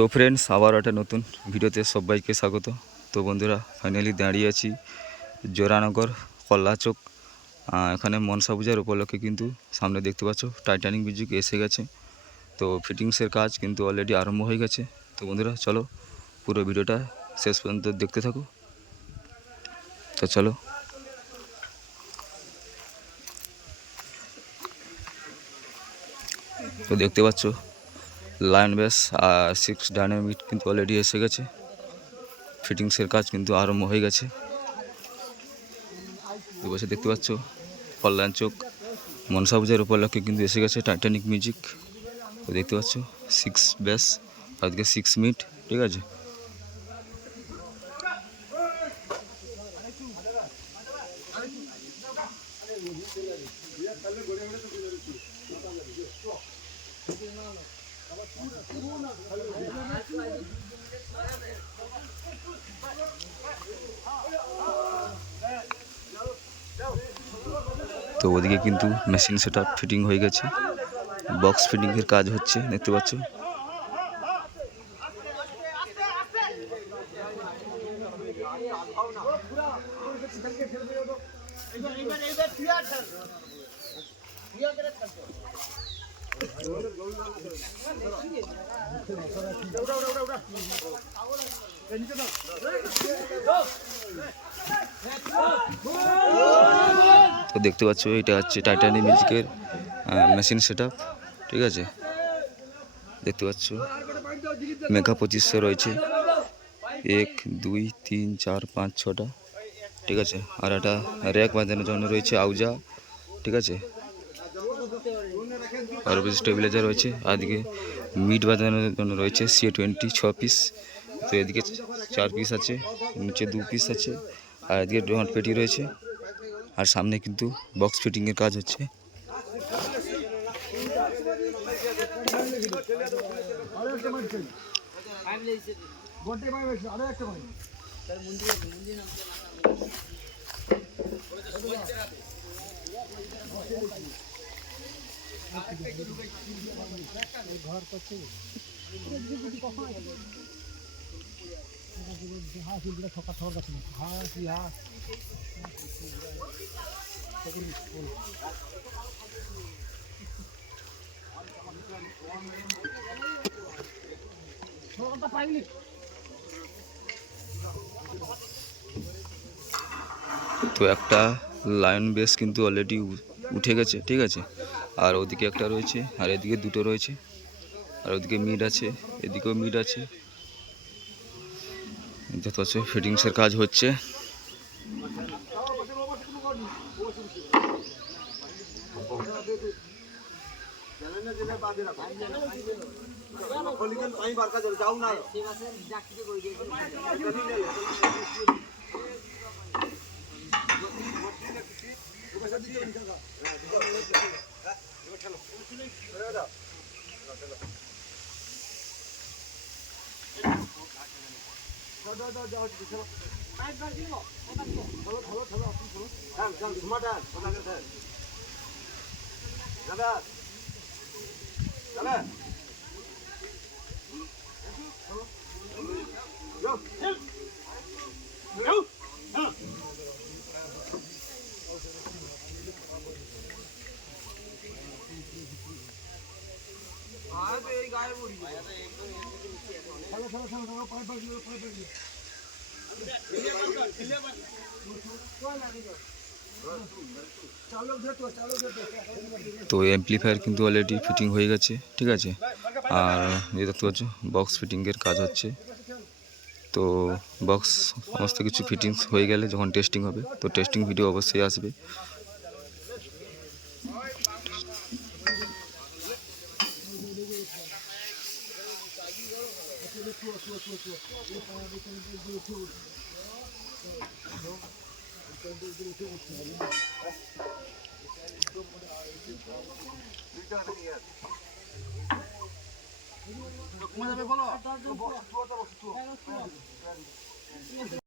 So friends, আবার একটা নতুন ভিডিওতে সবাইকে স্বাগত। তো বন্ধুরা, ফাইনালি দাঁড়িয়ে আছি জোরানগর কল্লাচক। এখানে মনসা পূজার উপলক্ষে কিন্তু সামনে দেখতে পাচ্ছ টাইটানিক মিউজিক এসে গেছে। তো ফিটিংসের কাজ কিন্তু অলরেডি আরম্ভ হয়ে গেছে। তো বন্ধুরা চলো পুরো ভিডিওটা শেষ পর্যন্ত দেখতে থাকো। তো চলো। তো দেখতে পাচ্ছ লায়ন বেস আর 6 ডাইনামিক কিন্তু অলরেডি এসে গেছে। ফিটিংসের কাজ কিন্তু আরম্ভ হয়ে গেছে। বসে দেখতে পাচ্ছ কল্যাণচক মনসা পূজার উপলক্ষে কিন্তু এসে গেছে টাইটানিক মিউজিক। তো দেখতে পাচ্ছ 6 বেস, আজকে 6 মিনিট, ঠিক আছে। তো ওদিকে কিন্তু মেশিন সেটআপ ফিটিং হয়ে গেছে, বক্স ফিটিংয়ের কাজ হচ্ছে দেখতে পাচ্ছ। তো দেখতে পাচ্ছ এটা হচ্ছে টাইটানিক মিউজিকের মেশিন সেটআপ, ঠিক আছে। দেখতে পাচ্ছ মেগা 2500 রয়েছে, 1 2 3 4 5 6টা, ঠিক আছে। আর একটা র্যাক বাঁধানোর জন্য রয়েছে আউজা, ঠিক আছে। আর স্টেবিলাইজার রয়েছে। আজকে মিট বাঁধানোর জন্য রয়েছে C20 6 পিস। তো এদিকে 4 পিস আছে, নিচে 2 পিস আছে, আর এদিকে ড্রোন পেটি রয়েছে। আর সামনে কিন্তু বক্স ফিটিংয়ের কাজ হচ্ছে। তো একটা লায়ন বেস কিন্তু অলরেডি উঠে গেছে, ঠিক আছে। আর ওদিকে একটা রয়েছে, আর এদিকে দুটো রয়েছে, আর ওদিকে মিড আছে, এদিকেও মিড আছে। যত আছে ফিটিংসের কাজ হচ্ছে। তো অ্যাম্পলিফায়ার কিন্তু অলরেডি ফিটিং হয়ে গেছে, ঠিক আছে। আর এই দেখতে পাচ্ছ বক্স ফিটিংয়ের কাজ হচ্ছে। তো বক্স সমস্ত কিছু ফিটিংস হয়ে গেলে যখন টেস্টিং হবে, তো টেস্টিং ভিডিও অবশ্যই আসবে।